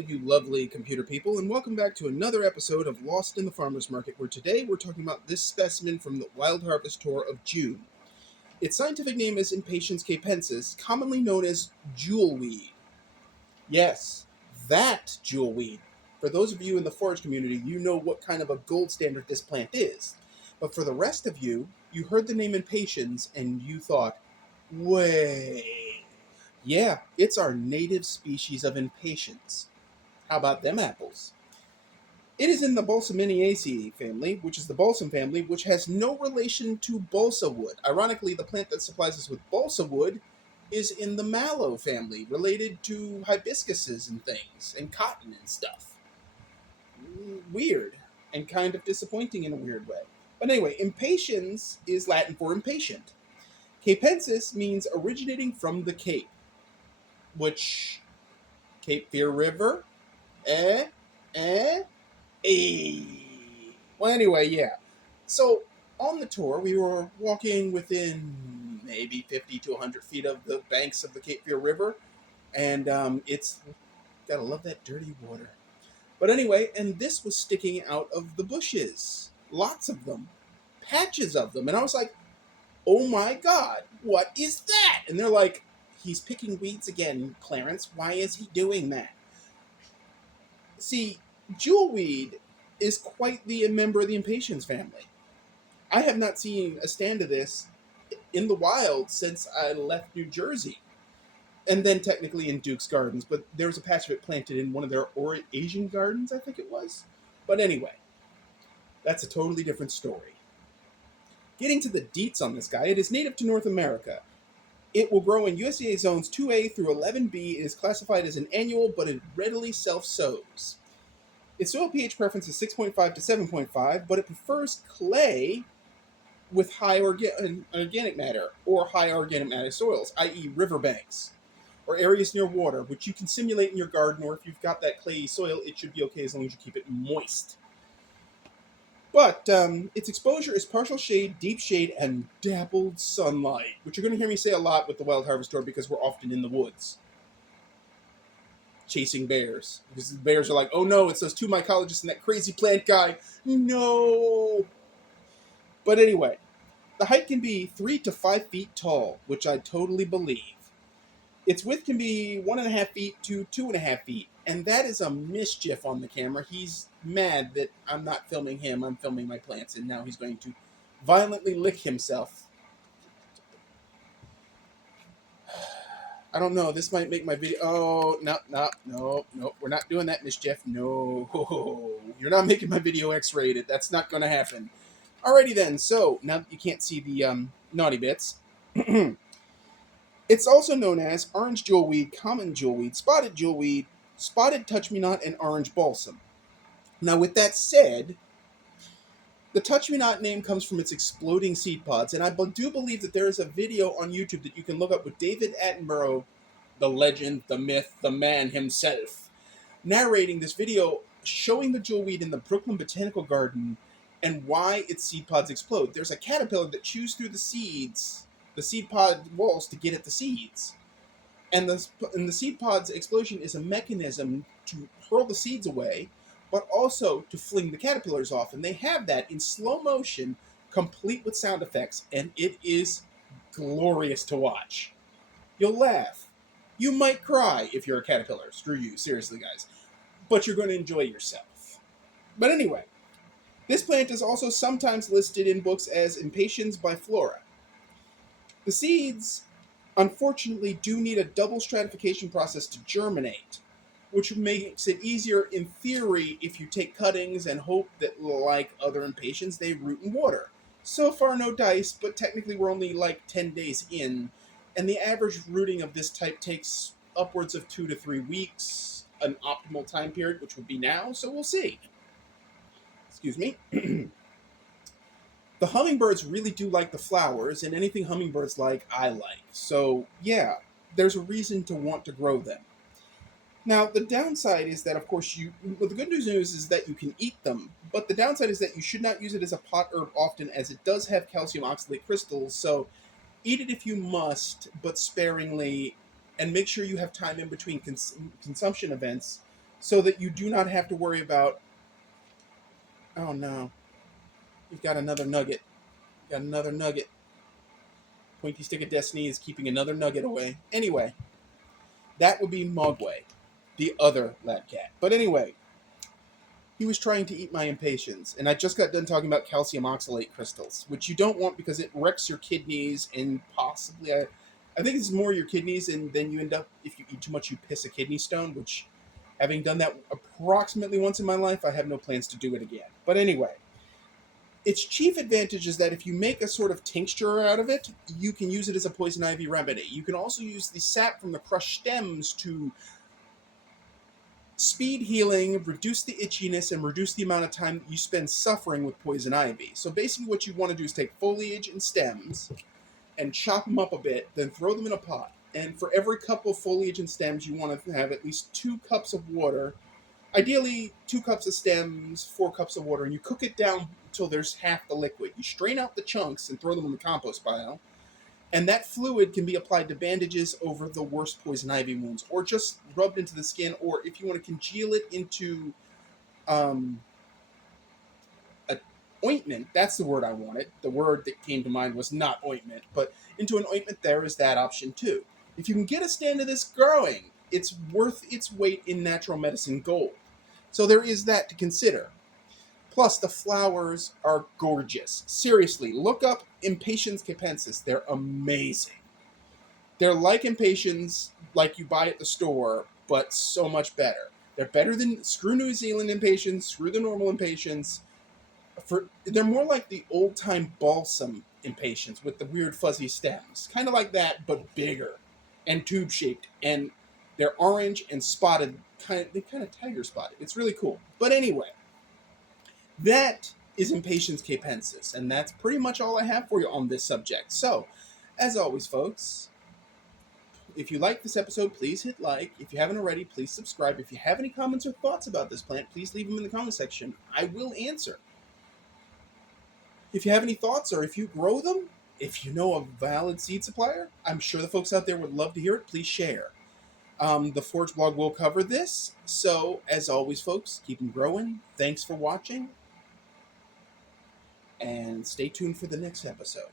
all you lovely computer people, and welcome back to another episode of Lost in the Farmer's Market, where today we're talking about this specimen from the Wild Harvest Tour of June. Its scientific name is Impatiens capensis, commonly known as jewelweed. Yes, that jewelweed. For those of you in the forage community, you know what kind of a gold standard this plant is. But for the rest of you, you heard the name Impatiens and you thought, wait. Yeah, it's our native species of impatiens. How about them apples? It is in the Balsaminiaceae family, which is the balsam family, which has no relation to balsa wood. Ironically, the plant that supplies us with balsa wood is in the mallow family, related to hibiscuses and things, and cotton and stuff. Weird, and kind of disappointing in a weird way. But anyway, impatiens is Latin for impatient. Capensis means originating from the Cape, which Cape Fear River, eh, eh. Well, anyway, yeah. So on the tour, we were walking within maybe 50 to 100 feet of the banks of the Cape Fear River, and it's gotta love that dirty water. But anyway, and this was sticking out of the bushes, lots of them, patches of them, and I was like, "Oh my God, what is that?" And they're like, "He's picking weeds again, Clarence. Why is he doing that?" See, jewelweed is quite the member of the impatiens family. I have not seen a stand of this in the wild since I left New Jersey. And then technically in Duke's Gardens, but there was a patch of it planted in one of their Asian gardens, I think it was. But anyway, that's a totally different story. Getting to the deets on this guy, it is native to North America. It will grow in USDA zones 2A through 11B. It is classified as an annual, but it readily self-sows. Its soil pH preference is 6.5 to 7.5, but it prefers clay with high organic matter or high organic matter soils, i.e. riverbanks, or areas near water, which you can simulate in your garden, or if you've got that clayey soil, it should be okay as long as you keep it moist. But its exposure is partial shade, deep shade, and dappled sunlight, which you're going to hear me say a lot with the Wild Harvest Tour because we're often in the woods chasing bears. Because the bears are like, "Oh no, it's those two mycologists and that crazy plant guy. No!" But anyway, the height can be 3 to 5 feet tall, which I totally believe. Its width can be 1.5 feet to 2.5 feet, and that is a mischief on the camera. He's mad that I'm not filming him, I'm filming my plants, and now he's going to violently lick himself. I don't know, this might make my video... Oh, no, we're not doing that, mischief. No, you're not making my video X-rated. That's not going to happen. Alrighty then, so, now that you can't see the naughty bits... It's also known as orange jewelweed, common jewelweed, spotted touch-me-not, and orange balsam. Now, with that said, the touch-me-not name comes from its exploding seed pods, and I do believe that there is a video on YouTube that you can look up with David Attenborough, the legend, the myth, the man himself, narrating this video showing the jewelweed in the Brooklyn Botanical Garden and why its seed pods explode. There's a caterpillar that chews through the seed pod walls to get at the seeds. And the seed pod's explosion is a mechanism to hurl the seeds away, but also to fling the caterpillars off. And they have that in slow motion, complete with sound effects, and it is glorious to watch. You'll laugh. You might cry if you're a caterpillar. Screw you, seriously, guys. But you're going to enjoy yourself. But anyway, this plant is also sometimes listed in books as Impatiens biflora. The seeds, unfortunately, do need a double stratification process to germinate, which makes it easier in theory if you take cuttings and hope that, like other impatiens, they root in water. So far, no dice, but technically we're only like 10 days in, and the average rooting of this type takes upwards of 2 to 3 weeks, an optimal time period, which would be now, so we'll see. Excuse me. The hummingbirds really do like the flowers, and anything hummingbirds like, I like. So, yeah, there's a reason to want to grow them. Now, the downside is that, of course, the good news is that you can eat them, but the downside is that you should not use it as a pot herb often, as it does have calcium oxalate crystals, so eat it if you must, but sparingly, and make sure you have time in between consumption events so that you do not have to worry about, oh no, you've got another nugget. Got another nugget. Pointy Stick of Destiny is keeping another nugget away. Anyway, that would be Mogwai, the other lab cat. But anyway, he was trying to eat my impatiens, and I just got done talking about calcium oxalate crystals, which you don't want because it wrecks your kidneys and possibly, I think it's more your kidneys, and then you end up, if you eat too much, you piss a kidney stone, which, having done that approximately once in my life, I have no plans to do it again. But anyway, its chief advantage is that if you make a sort of tincture out of it, you can use it as a poison ivy remedy. You can also use the sap from the crushed stems to speed healing, reduce the itchiness, and reduce the amount of time that you spend suffering with poison ivy. So basically what you want to do is take foliage and stems and chop them up a bit, then throw them in a pot. And for every cup of foliage and stems, you want to have at least 2 cups of water. Ideally, 2 cups of stems, 4 cups of water, and you cook it down until there's half the liquid. You strain out the chunks and throw them in the compost pile. And that fluid can be applied to bandages over the worst poison ivy wounds, or just rubbed into the skin, or if you want to congeal it into an ointment, that's the word I wanted. The word that came to mind was not ointment, but into an ointment, there is that option too. If you can get a stand of this growing, it's worth its weight in natural medicine gold. So there is that to consider. Plus, the flowers are gorgeous. Seriously, look up Impatiens capensis. They're amazing. They're like Impatiens, like you buy at the store, but so much better. They're better than, screw New Zealand Impatiens, screw the normal Impatiens. They're more like the old-time balsam Impatiens with the weird fuzzy stems. Kind of like that, but bigger and tube-shaped. And they're orange and spotted. They're kind of tiger spotted. It's really cool. But anyway, that is Impatiens capensis, and that's pretty much all I have for you on this subject. So, as always, folks, if you like this episode, please hit like. If you haven't already, please subscribe. If you have any comments or thoughts about this plant, please leave them in the comment section. I will answer. If you have any thoughts, or if you grow them, if you know a valid seed supplier, I'm sure the folks out there would love to hear it. Please share. The Forge blog will cover this. So, as always, folks, keep them growing. Thanks for watching. And stay tuned for the next episode.